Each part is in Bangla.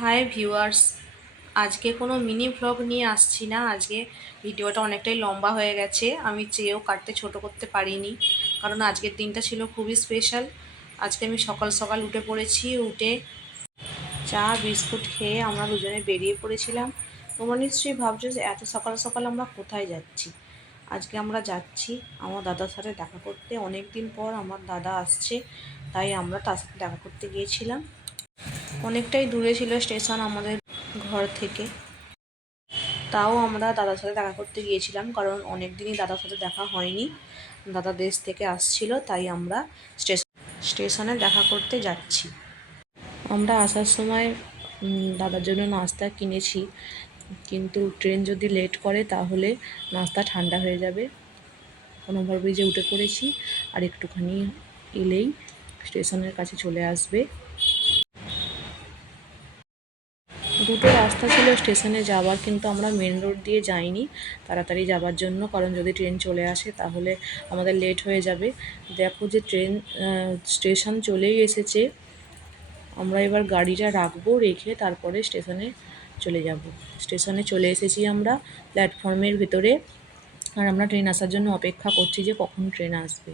হাই ভিউয়ার্স, আজকে কোনো মিনি ভ্লগ নিয়ে আসছি না। আজকে ভিডিওটা অনেকটাই লম্বা হয়ে গেছে। আমি চেয়েও কাটতে ছোট করতে পারিনি, কারণ আজকের দিনটা ছিল খুবই স্পেশাল। আজকে আমি সকাল সকাল উঠে পড়েছি। উঠে চা বিস্কুট খেয়ে আমরা দুজনে বেরিয়ে পড়েছিলাম। তোমরা নিশ্চয়ই ভাবছো যে এত সকাল সকাল আমরা কোথায় যাচ্ছি। আজকে আমরা যাচ্ছি আমার দাদার সাথে দেখা করতে। অনেক দিন পর আমার দাদা আসছে, তাই আমরা তার সাথে দেখা করতে গিয়েছিলাম। অনেকটাই দূরে ছিল স্টেশন আমাদের ঘর থেকে, তাও আমরা দাদার সাথে দেখা করতে গিয়েছিলাম, কারণ অনেক দিনই দাদার সাথে দেখা হয়নি। দাদা দেশ থেকে আসছিল, তাই আমরা স্টেশনে দেখা করতে যাচ্ছি। আমরা আসার সময় দাদার জন্য নাস্তা কিনেছি, কিন্তু ট্রেন যদি লেট করে তাহলে নাস্তা ঠান্ডা হয়ে যাবে। ওভারব্রিজে উঠে পড়েছি, আর একটুখানি এলেই স্টেশনের কাছে চলে আসবে। দুটো রাস্তা ছিল স্টেশনে যাওয়ার, কিন্তু আমরা মেন রোড দিয়ে যাইনি তাড়াতাড়ি যাবার জন্য, কারণ যদি ট্রেন চলে আসে তাহলে আমাদের লেট হয়ে যাবে। দেখো যে ট্রেন স্টেশন চলেই এসেছে। আমরা এবার গাড়িটা রাখবো, রেখে তারপরে স্টেশনে চলে যাব। স্টেশনে চলে এসেছি আমরা প্ল্যাটফর্মের ভিতরে, আর আমরা ট্রেন আসার জন্য অপেক্ষা করছি যে কখন ট্রেন আসবে।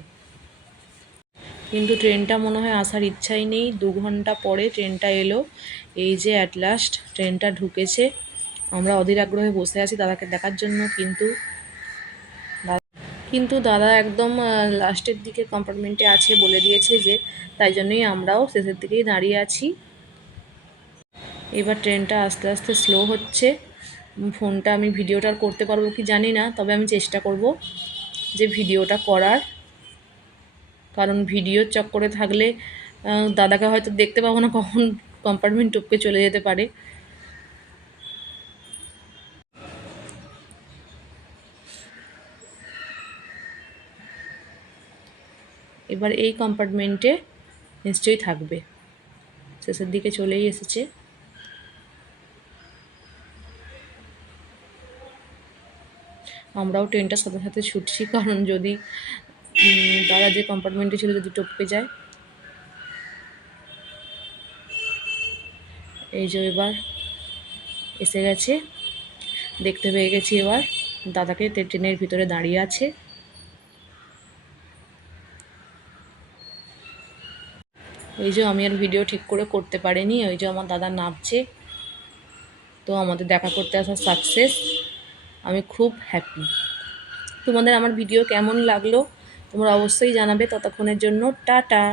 কিন্তু ট্রেনটা মনে হয় আসার ইচ্ছাই নেই। 2 ঘন্টা পরে ট্রেনটা এলো। এই যে অ্যাট লাস্ট ট্রেনটা ঢুকেছে। আমরা অধীর আগ্রহে বসে আছি দাদাকে দেখার জন্য, কিন্তু দাদা একদম লাস্টের দিকে কম্পার্টমেন্টে আছে বলে দিয়েছে যে, তাই জন্যই আমরাও শেষের দিকেই দাঁড়িয়ে আছি। এবার ট্রেনটা আস্তে আস্তে স্লো হচ্ছে। ফোনটা আমি ভিডিওটা করতে পারবো কি জানি না, তবে আমি চেষ্টা করব যে ভিডিওটা করার, কারণ ভিডিওর চক্করে থাকলে দাদাকে হয়তো দেখতে পাবো না, কখন কম্পার্টমেন্ট টপকে চলে যেতে পারে। এবার এই কম্পার্টমেন্টে নিশ্চয়ই থাকবে। শেষের দিকে চলেই এসেছে। আমরাও ট্রেনটার সাথে সাথে ছুটছি, কারণ যদি দাদা যে কম্পার্টমেন্টে ছিল যদি টপকে যায়। এই যে এবার এসে গেছে, দেখতে পেয়ে গেছি এবার দাদাকে। ট্রেনের ভিতরে দাঁড়িয়ে আছে। এই যে আমি আর ভিডিও ঠিক করে করতে পারিনি। ওই যে আমার দাদা নামছে। তো আমাদের দেখা করতে আসা সাকসেস। আমি খুব হ্যাপি। তোমাদের আমার ভিডিও কেমন লাগলো তোমরা অবশ্যই জানাবে। ততক্ষণের জন্য টাটা।